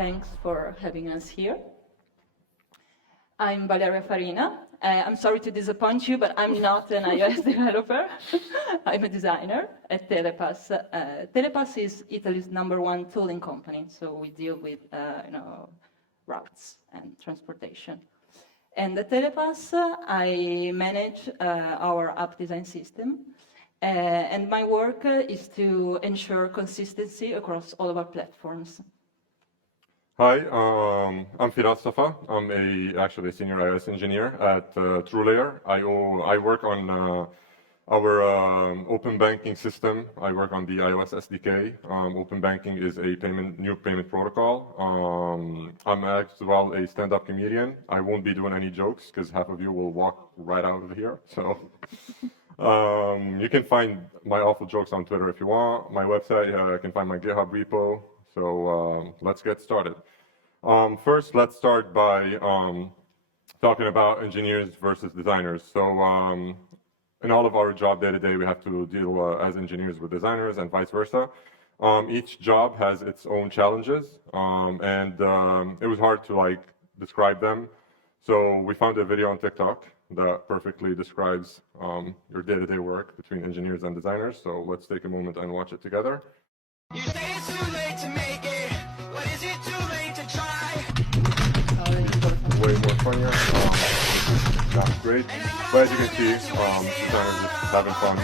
thanks for having us here. I'm Valeria Farina. I'm sorry to disappoint you, but I'm not an iOS developer. I'm a designer at Telepass. Telepass is Italy's #1 tooling company, so we deal with routes and transportation. And at Telepass, I manage our app design system. And my work is to ensure consistency across all of our platforms. Hi, I'm Firas Safa. I'm actually a senior iOS engineer at TrueLayer. I work on our open banking system. I work on the iOS SDK. Open banking is a new payment protocol. I'm as well a stand-up comedian. I won't be doing any jokes because half of you will walk right out of here. So you can find my awful jokes on Twitter if you want. My website, you can find my GitHub repo. So let's get started. First, let's start by talking about engineers versus designers. So in all of our job day-to-day, we have to deal as engineers with designers and vice versa. Each job has its own challenges, and it was hard to describe them. So we found a video on TikTok that perfectly describes your day-to-day work between engineers and designers. So let's take a moment and watch it together. You say it's too late to make it, but is it too late to try? Way more funnier. That's great. But as you can see, designers just having fun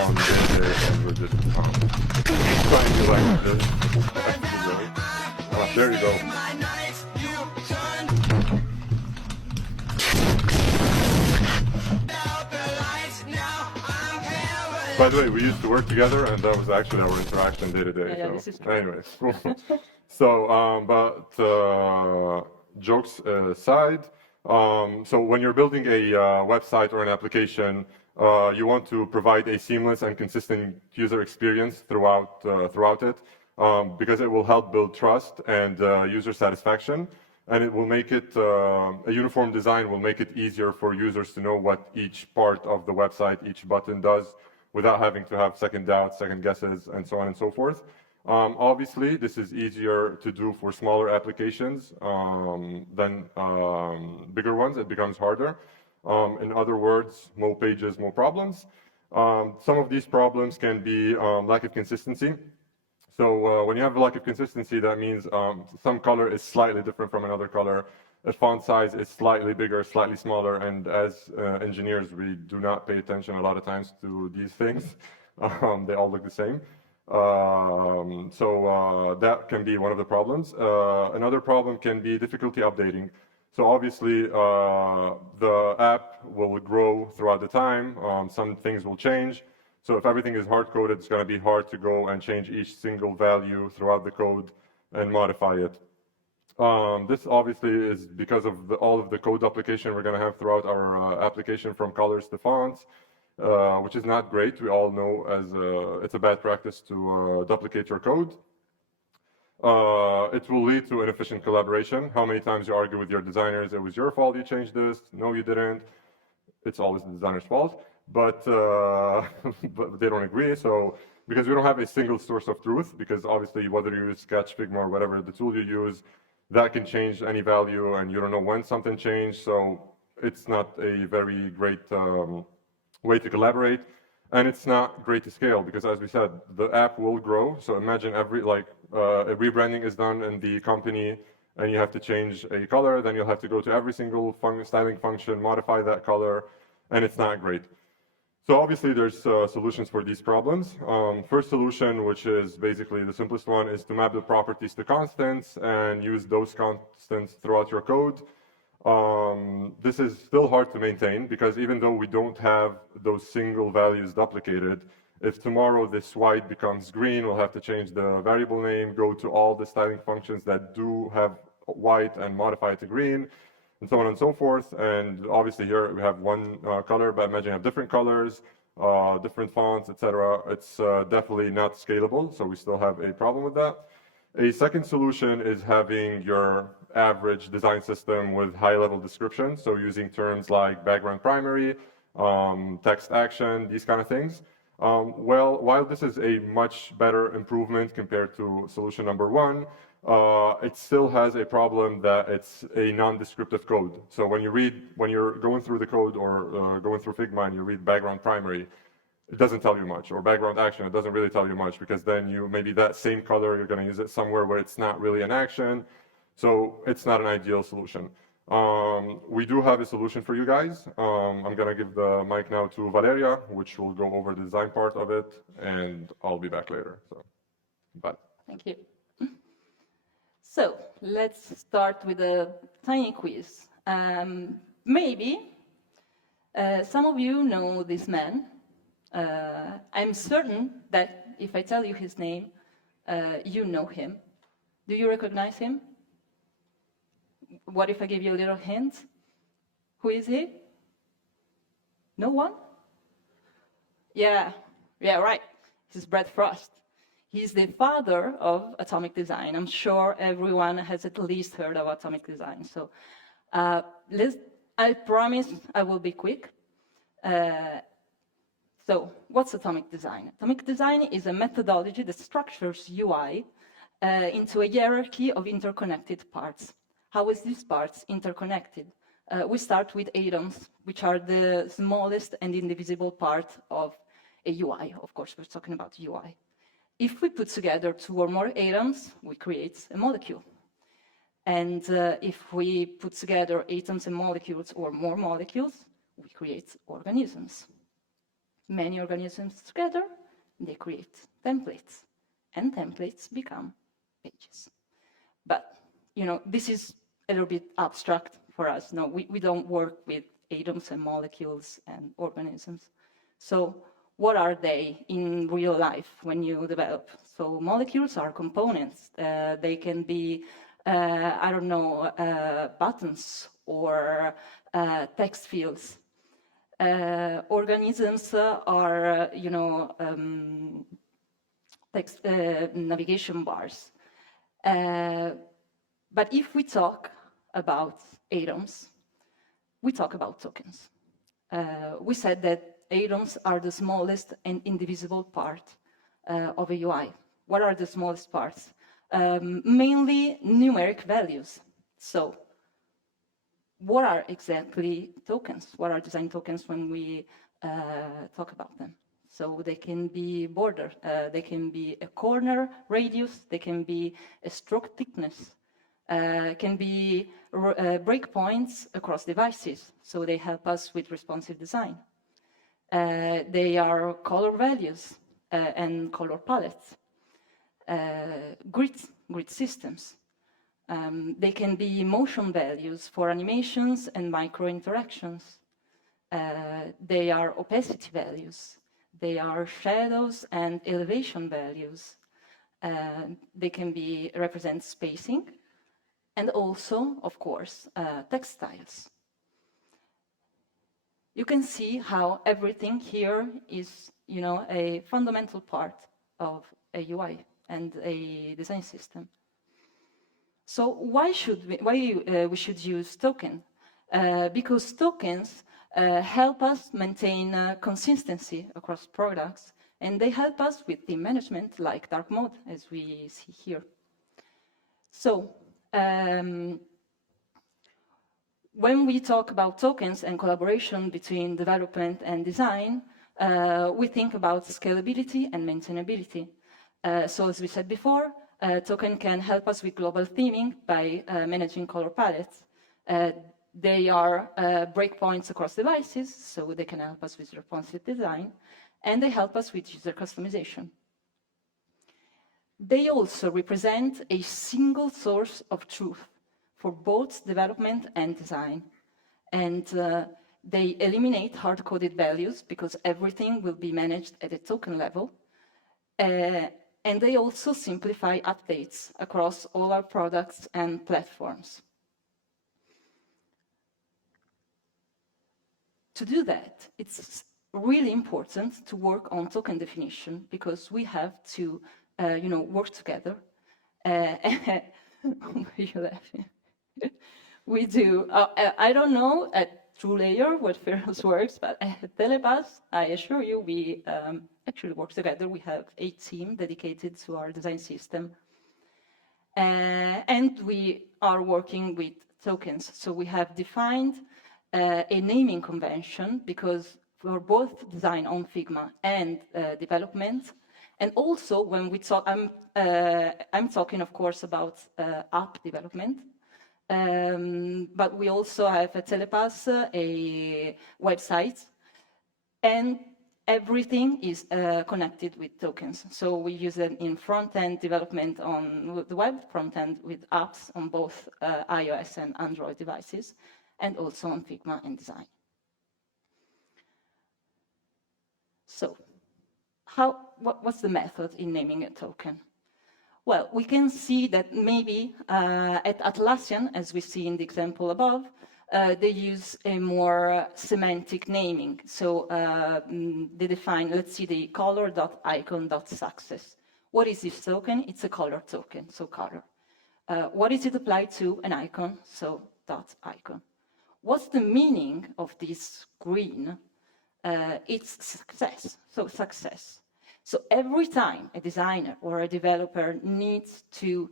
on the day-to-day, and we're just trying to like this. There you go. By the way, we used to work together, and that was actually our interaction day to day. Yeah, this is true. Anyways, so jokes aside, so when you're building a website or an application, you want to provide a seamless and consistent user experience throughout it, because it will help build trust and user satisfaction, and it will make it a uniform design will make it easier for users to know what each part of the website, each button does, without having to have second doubts, second guesses, and so on and so forth. Obviously, this is easier to do for smaller applications than bigger ones. It becomes harder. In other words, more pages, more problems. Some of these problems can be lack of consistency. So when you have a lack of consistency, that means some color is slightly different from another color. A font size is slightly bigger, slightly smaller, and as engineers, we do not pay attention a lot of times to these things. They all look the same. So that can be one of the problems. Another problem can be difficulty updating. So obviously, the app will grow throughout the time. Some things will change. So if everything is hard-coded, it's going to be hard to go and change each single value throughout the code and modify it. This obviously is because of all of the code duplication we're going to have throughout our application, from colors to fonts, which is not great. We all know it's a bad practice to duplicate your code. It will lead to inefficient collaboration. How many times you argue with your designers, it was your fault you changed this, no you didn't. It's always the designer's fault, but they don't agree. So because we don't have a single source of truth, because obviously whether you use Sketch, Figma, or whatever the tool you use, that can change any value, and you don't know when something changed. So it's not a very great way to collaborate, and it's not great to scale, because as we said, the app will grow. So imagine a rebranding is done in the company, and you have to change a color, then you'll have to go to every single styling function, modify that color, and it's not great. So obviously there's solutions for these problems. First solution, which is basically the simplest one, is to map the properties to constants and use those constants throughout your code. This is still hard to maintain, because even though we don't have those single values duplicated, if tomorrow this white becomes green, we'll have to change the variable name, go to all the styling functions that do have white and modify it to green, and so on and so forth. And obviously here we have one color, but imagine you have different colors, different fonts, etc. It's definitely not scalable, so we still have a problem with that. A second solution is having your average design system with high-level description, so using terms like background primary, text action, these kind of things. Well, while this is a much better improvement compared to solution number one, it still has a problem that it's a non-descriptive code. So when you're going through the code or going through Figma and you read background primary, it doesn't tell you much, or background action, it doesn't really tell you much, because then maybe that same color, you're going to use it somewhere where it's not really an action. So it's not an ideal solution. We do have a solution for you guys. I'm going to give the mic now to Valeria, which will go over the design part of it, and I'll be back later. So, but. Thank you. So let's start with a tiny quiz. Maybe some of you know this man. I'm certain that if I tell you his name, you know him. Do you recognize him? What if I give you a little hint? Who is he? No one? Yeah, right. This is Brad Frost. He's the father of atomic design. I'm sure everyone has at least heard of atomic design. So I promise I will be quick. So what's atomic design? Atomic design is a methodology that structures UI into a hierarchy of interconnected parts. How is these parts interconnected? We start with atoms, which are the smallest and indivisible part of a UI. Of course, we're talking about UI. If we put together 2 or more atoms, we create a molecule. And if we put together atoms and molecules or more molecules, we create organisms. Many organisms together, they create templates, and templates become pages. But, this is a little bit abstract for us. No, we don't work with atoms and molecules and organisms. So what are they in real life when you develop? So molecules are components. They can be, buttons or text fields. Organisms are, text navigation bars. But if we talk about atoms, we talk about tokens. We said that atoms are the smallest and indivisible part of a UI. What are the smallest parts? Mainly numeric values. So what are exactly tokens? What are design tokens when we talk about them? So they can be border, they can be a corner radius, they can be a stroke thickness, can be breakpoints across devices. So they help us with responsive design. They are color values and color palettes, grid systems. They can be motion values for animations and micro interactions. They are opacity values. They are shadows and elevation values. They can represent spacing, and also, of course, textiles. You can see how everything here is, a fundamental part of a UI and a design system. So why we should use token? Because tokens help us maintain consistency across products, and they help us with theme management, like dark mode, as we see here. So when we talk about tokens and collaboration between development and design, we think about scalability and maintainability. So as we said before, token can help us with global theming by managing color palettes. They are breakpoints across devices, so they can help us with responsive design, and they help us with user customization. They also represent a single source of truth for both development and design. And they eliminate hard-coded values because everything will be managed at a token level. And they also simplify updates across all our products and platforms. To do that, it's really important to work on token definition because we have to, work together. Why are you laughing? We do. I don't know at TrueLayer what Firas works, but at Telepass, I assure you, we actually work together. We have a team dedicated to our design system. And we are working with tokens. So we have defined a naming convention, because for both design on Figma and development, and also when we talk, I'm talking, of course, about app development, but we also have a Telepass, a website, and everything is connected with tokens. So we use it in front-end development on the web, front-end with apps on both iOS and Android devices, and also on Figma and design. So what's the method in naming a token? Well, we can see that maybe at Atlassian, as we see in the example above, they use a more semantic naming. So they define, let's see, the color.icon.success. What is this token? It's a color token, so color. What is it applied to? An icon, so .icon. What's the meaning of this green? It's success, so success. So every time a designer or a developer needs to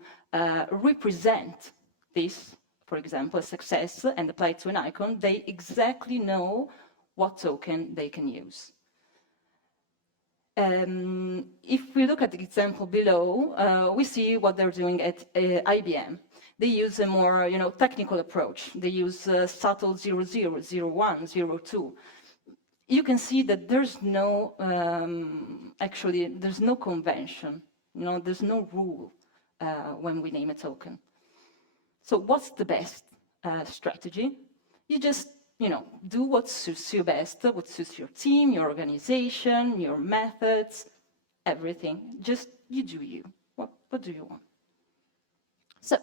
represent this, for example, success, and apply it to an icon, they exactly know what token they can use. If we look at the example below, we see what they're doing at IBM. They use a more technical approach. They use subtle 00, 01, 02. You can see that there's no, there's no convention. There's no rule when we name a token. So what's the best strategy? You just, do what suits you best, what suits your team, your organization, your methods, everything. Just you do you. What do you want? So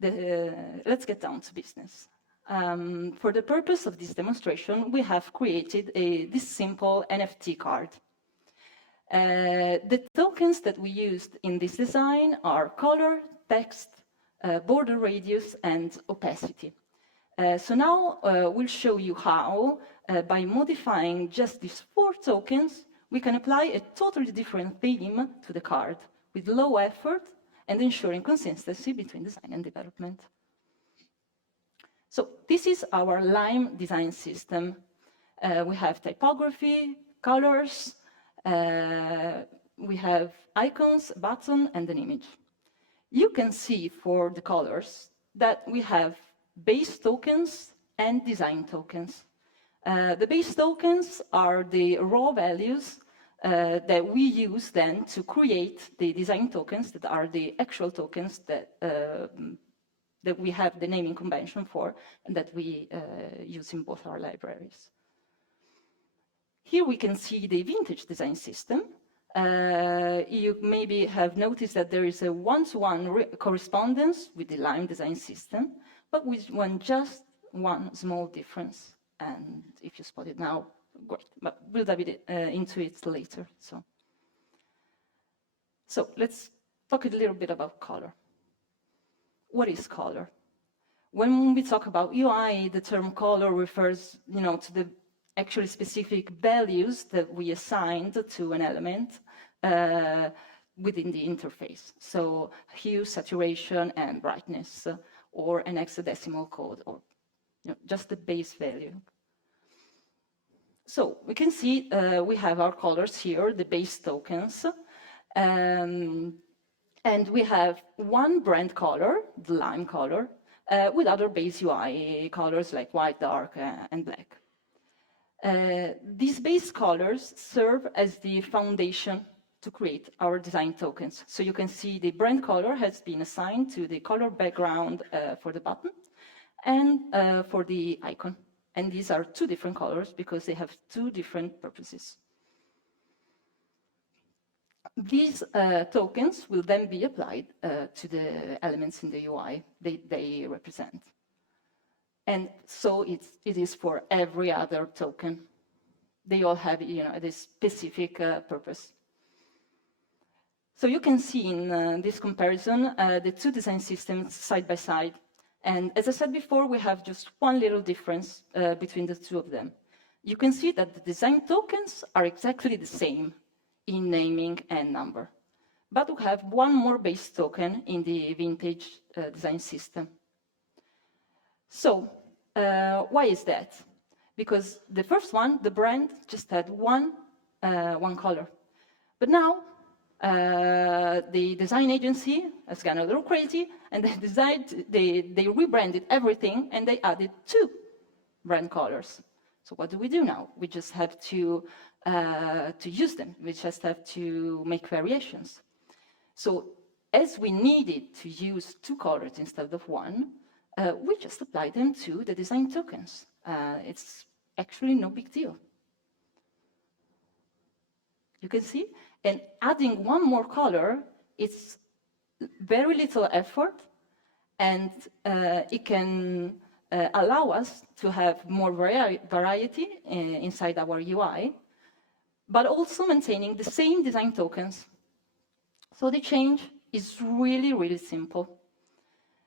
let's get down to business. For the purpose of this demonstration, we have created this simple NFT card. The tokens that we used in this design are color, text, border radius, and opacity. So now we'll show you how, by modifying just these 4 tokens, we can apply a totally different theme to the card with low effort and ensuring consistency between design and development. So this is our Lime design system. We have typography, colors, we have icons, a button, and an image. You can see for the colors that we have base tokens and design tokens. The base tokens are the raw values that we use then to create the design tokens that are the actual tokens that we have the naming convention for and that we use in both our libraries. Here we can see the vintage design system. You maybe have noticed that there is a one-to-one correspondence with the Lime design system, but with just one small difference. And if you spot it now, great, but we'll dive into it later. So let's talk a little bit about color. What is color? When we talk about UI, the term color refers, to the actually specific values that we assigned to an element within the interface. So hue, saturation, and brightness, or an hexadecimal code, or just the base value. So we can see we have our colors here, the base tokens, and we have one brand color, the Lime color, with other base UI colors like white, dark, and black. These base colors serve as the foundation to create our design tokens. So you can see the brand color has been assigned to the color background for the button and for the icon. And these are 2 different colors because they have 2 different purposes. These tokens will then be applied to the elements in the UI they represent. And so it is for every other token. They all have this specific purpose. So you can see in this comparison the 2 design systems side by side. And as I said before, we have just one little difference between the 2 of them. You can see that the design tokens are exactly the same in naming and number. but we have one more base token in the vintage design system. So why is that? Because the first one, the brand, just had one color. But now the design agency has gone a little crazy, and they rebranded everything, and they added 2 brand colors. So what do we do now? We just have to use them. We just have to make variations. So as we needed to use 2 colors instead of 1, we just apply them to the design tokens. It's actually no big deal. You can see, and adding 1 more color, it's very little effort, and it can allow us to have more variety inside our UI, but also maintaining the same design tokens. So the change is really, really simple.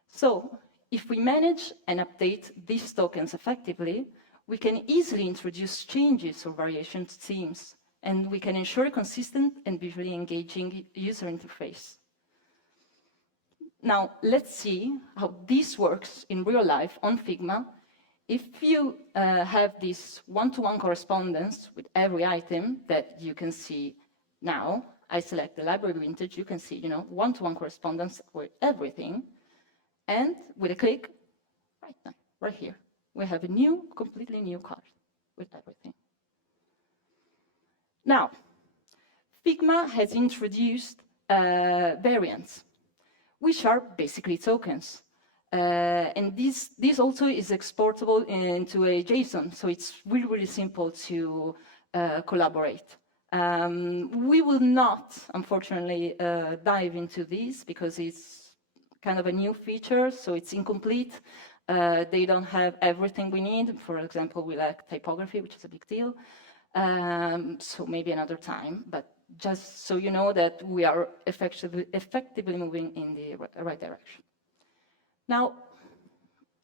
So if we manage and update these tokens effectively, we can easily introduce changes or variation to themes, and we can ensure a consistent and visually engaging user interface. Now, let's see how this works in real life on Figma. If you have this one-to-one correspondence with every item that you can see now, I select the library vintage, you can see, one-to-one correspondence with everything. And with a click, right now, right here, we have a new, completely new card with everything. Now, Figma has introduced variants, which are basically tokens. And this also is exportable into a JSON, so it's really, really simple to collaborate. We will not, unfortunately, dive into this because it's kind of a new feature, so it's incomplete. They don't have everything we need. For example, we lack typography, which is a big deal. So maybe another time, but just so you know that we are effectively moving in the right direction. Now,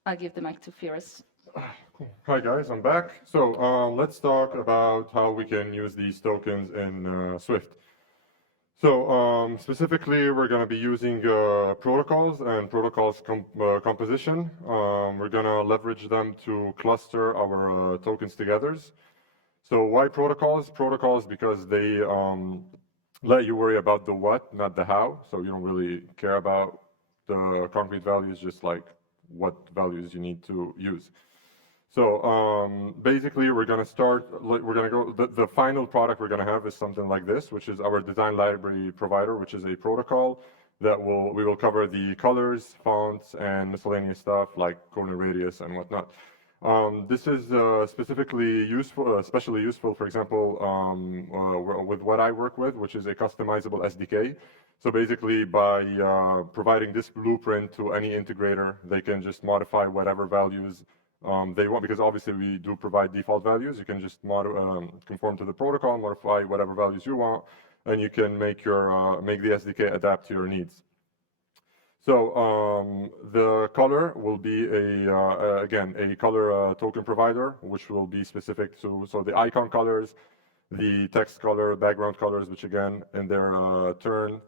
I'll give the mic to Firas. Hi guys, I'm back. So let's talk about how we can use these tokens in Swift. So specifically, we're going to be using protocols and protocols composition. We're going to leverage them to cluster our tokens together. So why protocols? Protocols because they let you worry about the what, not the how. So you don't really care about the concrete values, just like what values you need to use. So basically, we're going to start, the final product we're going to have is something like this, which is our design library provider, which is a protocol that we will cover the colors, fonts, and miscellaneous stuff like corner radius and whatnot. This is specifically useful, especially useful, for example, with what I work with, which is a customizable SDK. So basically, by providing this blueprint to any integrator, they can just modify whatever values they want, because obviously we do provide default values. You can just conform to the protocol, modify whatever values you want, and you can make the SDK adapt to your needs. So the color will be again a color token provider, which will be specific to the icon colors, the text color, background colors, which again in their turn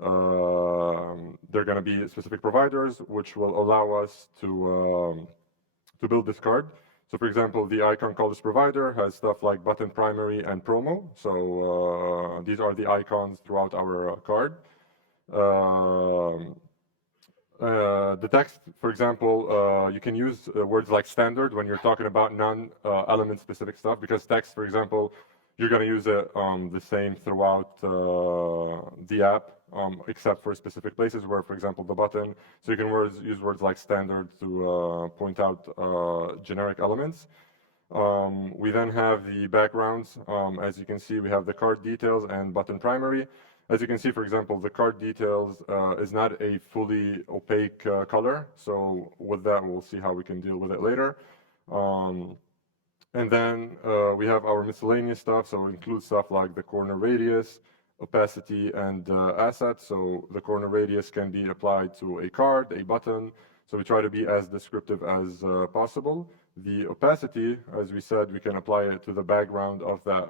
they're going to be specific providers, which will allow us to build this card. So for example, the icon colors provider has stuff like button primary and promo. So these are the icons throughout our card. The text, for example, you can use words like standard when you're talking about non-element specific stuff, because text, for example, you're going to use it the same throughout the app, except for specific places where, for example, the button. So you can use words like standard to point out generic elements. We then have the backgrounds. As you can see, we have the card details and button primary. As you can see, for example, the card details is not a fully opaque color. So with that, we'll see how we can deal with it later. And then we have our miscellaneous stuff. So it includes stuff like the corner radius, opacity, and assets. So the corner radius can be applied to a card, a button. So we try to be as descriptive as possible. The opacity, as we said, we can apply it to the background of that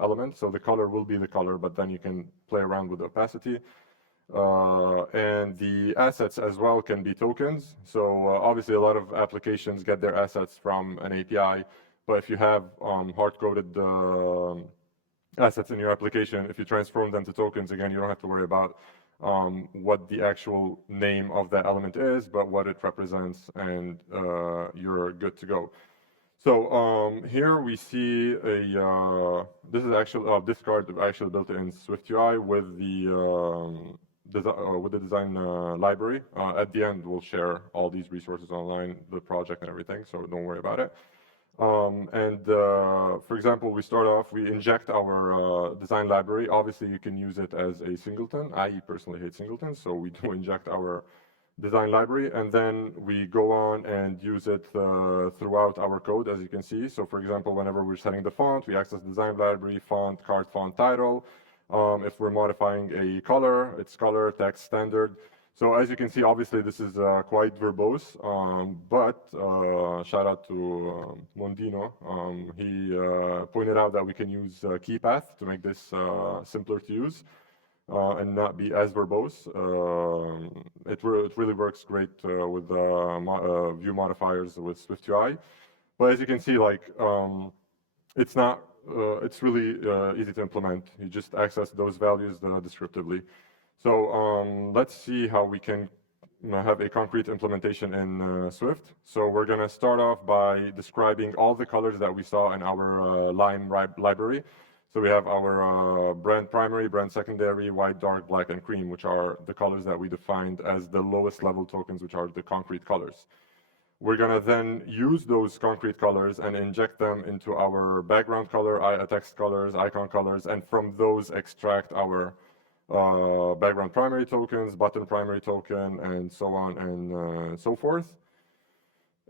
element. So the color will be the color, but then you can play around with the opacity. And the assets as well can be tokens. So obviously a lot of applications get their assets from an API, but if you have hard-coded assets in your application, if you transform them to tokens, again, you don't have to worry about what the actual name of that element is, but what it represents, and you're good to go. So here we see this is actually this card actually built in SwiftUI with the design library. At the end, we'll share all these resources online, the project and everything, so don't worry about it. For example, we start off, we inject our design library. Obviously, you can use it as a singleton. I personally hate singletons, so we do inject our design library, and then we go on and use it throughout our code, as you can see. So for example, whenever we're setting the font, we access design library, font, card font title. If we're modifying a color, it's color, text, standard. So as you can see, obviously this is quite verbose, but shout out to Mondino. He pointed out that we can use KeyPath to make this simpler to use and not be as verbose. It really works great with view modifiers with SwiftUI. But as you can see, like it's really easy to implement. You just access those values descriptively. So let's see how we can have a concrete implementation in Swift. So we're going to start off by describing all the colors that we saw in our Lime library. So we have our brand primary, brand secondary, white, dark, black, and cream, which are the colors that we defined as the lowest level tokens, which are the concrete colors. We're going to then use those concrete colors and inject them into our background color, text colors, icon colors, and from those extract our background primary tokens, button primary token, and so on and so forth.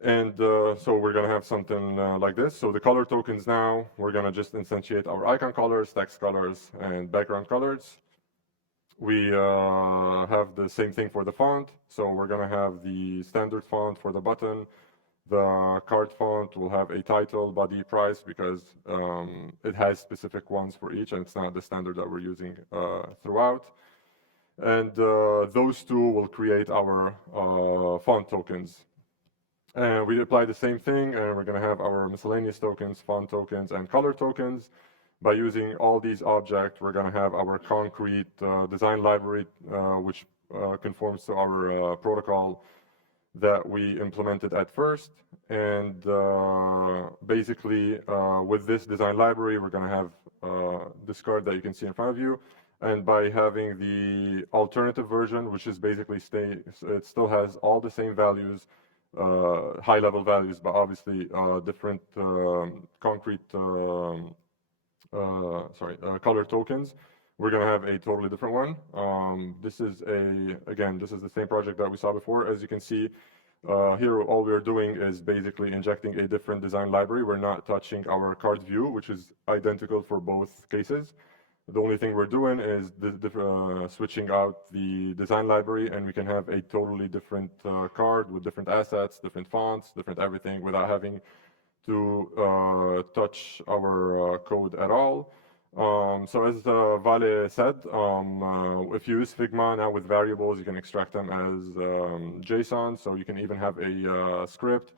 And so we're going to have something like this. So the color tokens now, we're going to just instantiate our icon colors, text colors, and background colors. We have the same thing for the font. So we're going to have the standard font for the button. The card font will have a title, body, price, because it has specific ones for each, and it's not the standard that we're using throughout. And those two will create our font tokens. And we apply the same thing, and we're going to have our miscellaneous tokens, font tokens, and color tokens. By using all these objects, we're going to have our concrete design library, which conforms to our protocol that we implemented at first. And basically, with this design library, we're going to have this card that you can see in front of you. And by having the alternative version, which is basically it still has all the same values, high-level values, but obviously different concrete, color tokens. We're going to have a totally different one. This is the same project that we saw before. As you can see, here all we're doing is basically injecting a different design library. We're not touching our card view, which is identical for both cases. The only thing we're doing is switching out the design library, and we can have a totally different card with different assets, different fonts, different everything, without having to touch our code at all. So as Vale said, if you use Figma now with variables, you can extract them as JSON. So you can even have a script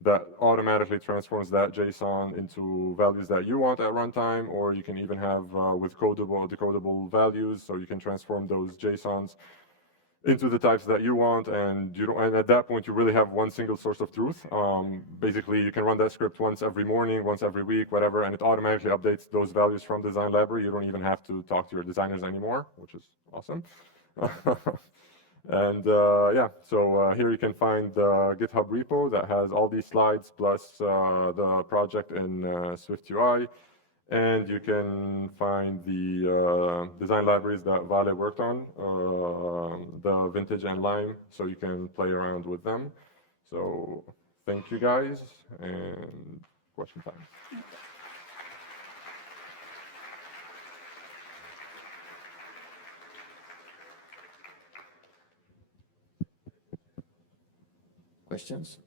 that automatically transforms that JSON into values that you want at runtime, or you can even have with decodable values, so you can transform those JSONs into the types that you want, and at that point you really have one single source of truth. Basically, you can run that script once every morning, once every week, whatever, and it automatically updates those values from design library. You don't even have to talk to your designers anymore, which is awesome. And yeah, so here you can find the GitHub repo that has all these slides plus the project in SwiftUI. And you can find the design libraries that Vale worked on, the Vintage and Lime, so you can play around with them. So thank you guys, and question time. Questions?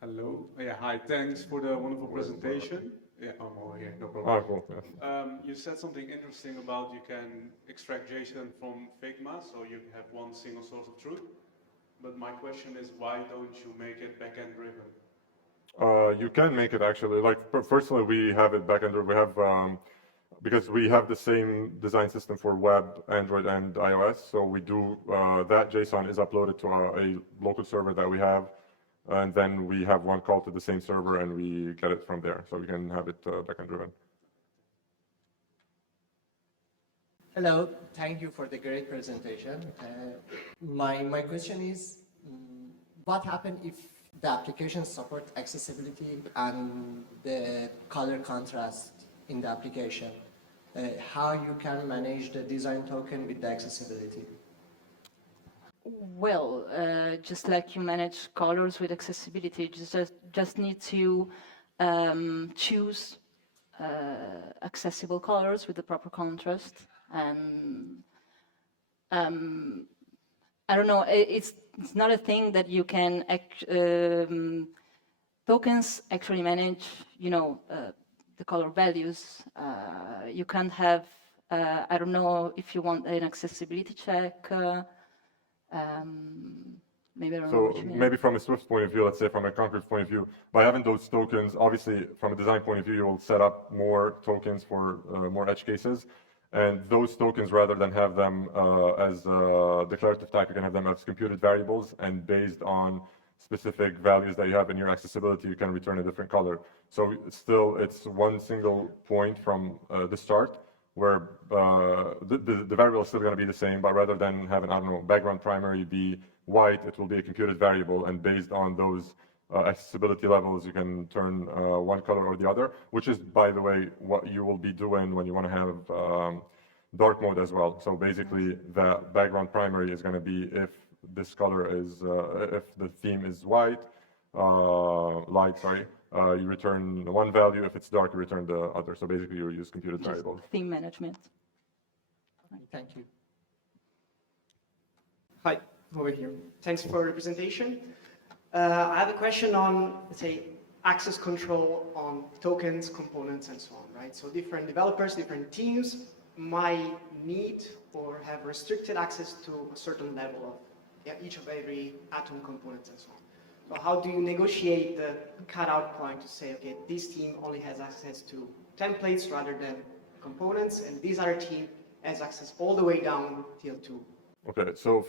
Hello, Yeah, hi, thanks for the wonderful presentation. Yeah, I'm all here, no problem. Oh, cool. Yeah. You said something interesting about you can extract JSON from Figma, so you have one single source of truth. But my question is, why don't you make it backend driven? You can make it actually. Like personally, we have it backend. We have because we have the same design system for web, Android, and iOS. So we do that JSON is uploaded to a local server that we have, and then we have one call to the same server, and we get it from there. So we can have it backend driven. Hello, thank you for the great presentation. My question is, what happens if the application supports accessibility and the color contrast in the application? How you can manage the design token with the accessibility? Well, just like you manage colors with accessibility, you just need to choose accessible colors with the proper contrast. And I don't know, it's not a thing that you can tokens actually manage, you know, the color values. You can't have, I don't know if you want an accessibility check. Maybe I don't know what you mean. Maybe from a Swift point of view, let's say from a concrete point of view, by having those tokens, obviously from a design point of view, you will set up more tokens for more edge cases. And those tokens, rather than have them as declarative type, you can have them as computed variables, and based on specific values that you have in your accessibility, you can return a different color. So it's one single point from the start, where the variable is still going to be the same, but rather than having, I don't know, background primary be white, it will be a computed variable, and based on those accessibility levels, you can turn one color or the other, which is, by the way, what you will be doing when you want to have dark mode as well. So basically, the background primary is going to be if this color is, if the theme is white, light, sorry, you return one value. If it's dark, you return the other. So basically, you use computed Just variables. theme management. Thank you. Hi, over here. Thanks for the presentation. I have a question on, let's say, access control on tokens, components, and so on, right? So different developers, different teams might need or have restricted access to a certain level of each of every atom components and so on. So how do you negotiate the cutout point to say, okay, this team only has access to templates rather than components, and this other team has access all the way down till 2? Okay, so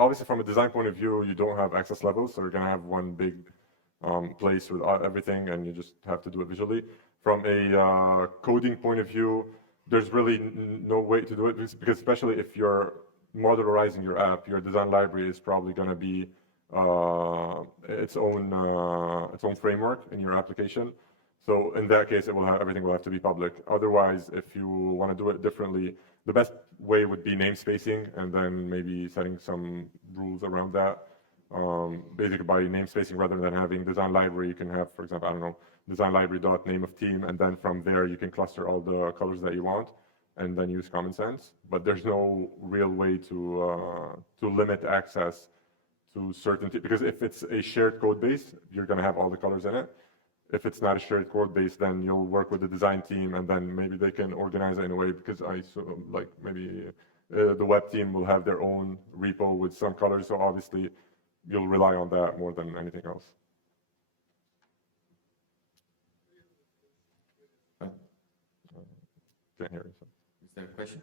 obviously from a design point of view, you don't have access levels, so you're gonna have one big place with everything, and you just have to do it visually. From a coding point of view, there's really no way to do it, because especially if you're modularizing your app, your design library is probably gonna be its own framework in your application. So in that case, everything will have to be public. Otherwise, if you want to do it differently, the best way would be namespacing, and then maybe setting some rules around that. Basically, by namespacing, rather than having design library, you can have, for example, I don't know, design library dot name of team, and then from there you can cluster all the colors that you want, and then use common sense. But there's no real way to limit access to certain, because if it's a shared code base, you're going to have all the colors in it. If it's not a shared code base, then you'll work with the design team, and then maybe they can organize it in a way, because maybe the web team will have their own repo with some colors, so obviously you'll rely on that more than anything else. Can't hear you. Is there a question?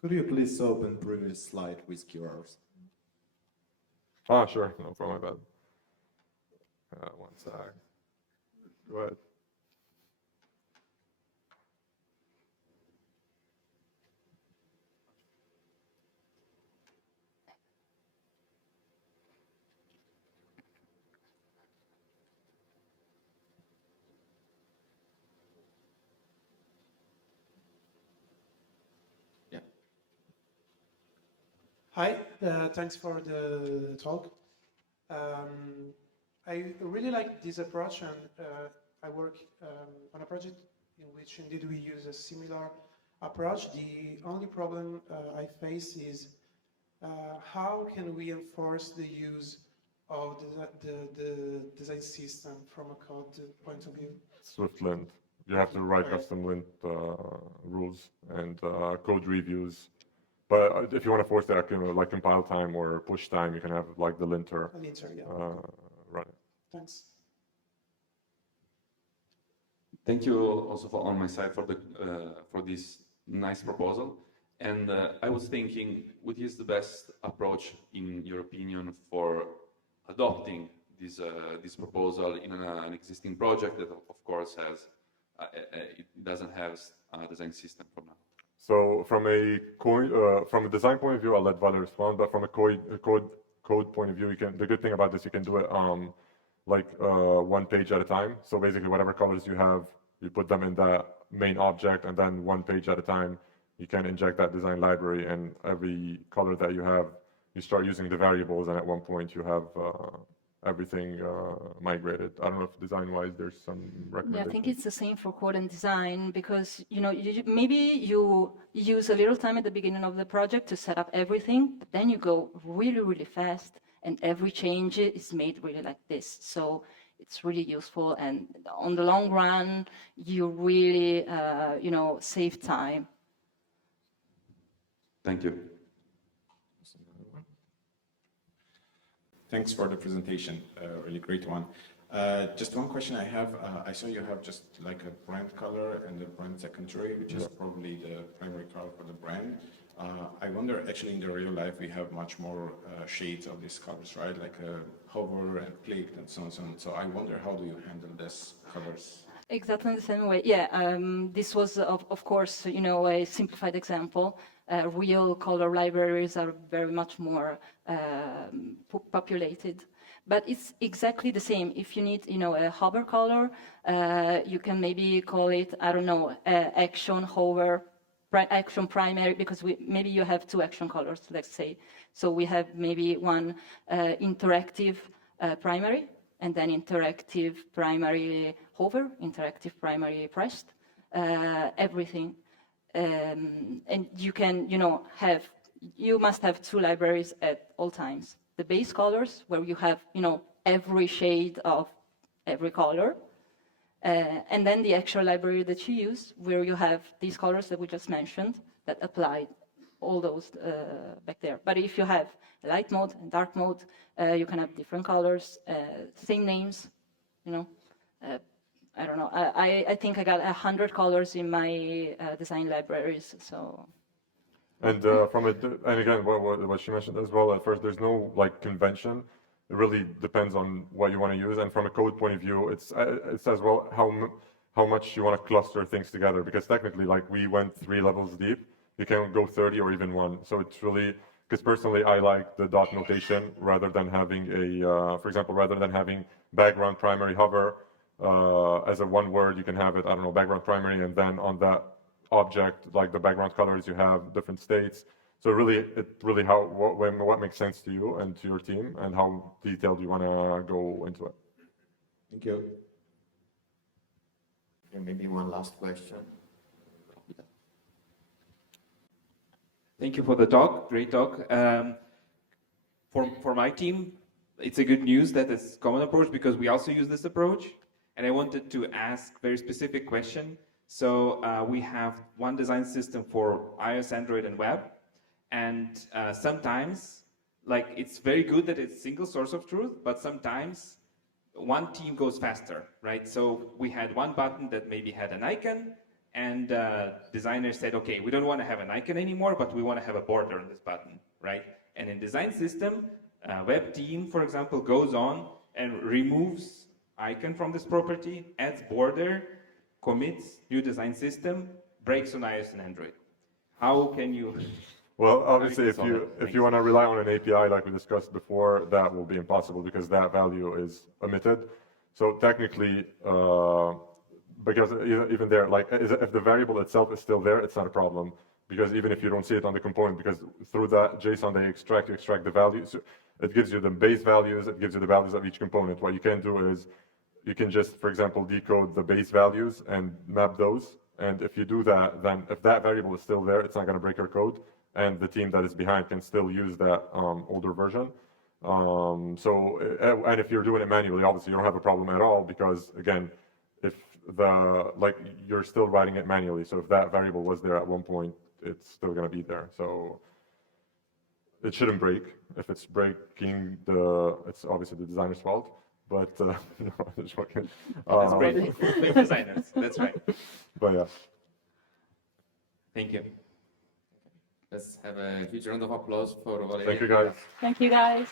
Could you please open previous slide with QRs? Ah, sure, no problem, my bad. One sec. Go ahead. Yeah. Hi, thanks for the talk. I really like this approach, and I work on a project in which indeed we use a similar approach. The only problem I face is how can we enforce the use of the design system from a code point of view? Swift-lint. You have to write Okay. custom lint rules and code reviews. But if you want to force that, like compile time or push time, you can have like the linter An inter, yeah. run it. Thanks. Thank you also on my side for this nice proposal. And I was thinking, what is the best approach, in your opinion, for adopting this proposal in an existing project that, of course, has it doesn't have a design system for now? So from a design point of view, I'll let Valeria respond. But from a code point of view, the good thing about this, you can do it like one page at a time. So basically, whatever colors you have, you put them in the main object, and then one page at a time, you can inject that design library, and every color that you have, you start using the variables, and at one point you have everything migrated. I don't know if design-wise there's some Yeah, recommendation. I think it's the same for code and design because maybe you use a little time at the beginning of the project to set up everything, but then you go really, really fast, and every change is made really like this. So it's really useful, and on the long run, you really save time. Thank you. Thanks for the presentation, really great one. Just one question I have, I saw you have just like a brand color and the brand secondary, which is probably the primary color for the brand. I wonder, actually in the real life, we have much more shades of these colors, right? Like hover and clicked and so on and so on. So I wonder, how do you handle these colors? Exactly the same way. Yeah, this was, of course, a simplified example. Real color libraries are very much more populated. But it's exactly the same. If you need, a hover color, you can maybe call it, I don't know, action hover, action primary, because maybe you have two action colors, let's say. So we have maybe one interactive primary, and then interactive primary hover, interactive primary pressed, everything. And you can, you must have two libraries at all times. The base colors, where you have, every shade of every color. And then the actual library that you use, where you have these colors that we just mentioned, that apply all those back there. But if you have light mode and dark mode, you can have different colors, same names, I don't know. I think I got 100 colors in my design libraries. So. And and again, what she mentioned as well. At first, there's no like convention. It really depends on what you want to use. And from a code point of view, it says well how much you want to cluster things together. Because technically, like we went 3 levels deep. You can go 30 or even 1. So it's really, because personally, I like the dot notation rather than having for example, rather than having background primary hover. As a one word, you can have it, I don't know, background primary, and then on that object, like the background colors, you have different states. So really, what makes sense to you and to your team, and how detailed you want to go into it. Thank you. And maybe one last question. Thank you for the talk, great talk. For my team, it's a good news that it's common approach because we also use this approach. And I wanted to ask very specific question. So we have one design system for iOS, Android, and web. And sometimes, like it's very good that it's single source of truth, but sometimes one team goes faster, right? So we had one button that maybe had an icon, and designers said, okay, we don't want to have an icon anymore, but we want to have a border on this button, right? And in design system, web team, for example, goes on and removes icon from this property, adds border, commits new design system, breaks on iOS and Android. How can you? Well, obviously, if you want to rely on an API like we discussed before, that will be impossible because that value is omitted. So technically, because even there, like if the variable itself is still there, it's not a problem. Because even if you don't see it on the component, because through that JSON you extract the values. It gives you the base values, it gives you the values of each component. What you can do is you can just, for example, decode the base values and map those. And if you do that, then if that variable is still there, it's not going to break your code. And the team that is behind can still use that older version. And if you're doing it manually, obviously you don't have a problem at all because again, if you're still writing it manually, so if that variable was there at one point, it's still going to be there. So it shouldn't break. If it's breaking, it's obviously the designer's fault. But no, I'm just joking. That's great. Big designers. That's right. But yeah. Thank you. Let's have a huge round of applause for Valeria. Thank you, guys. Thank you, guys.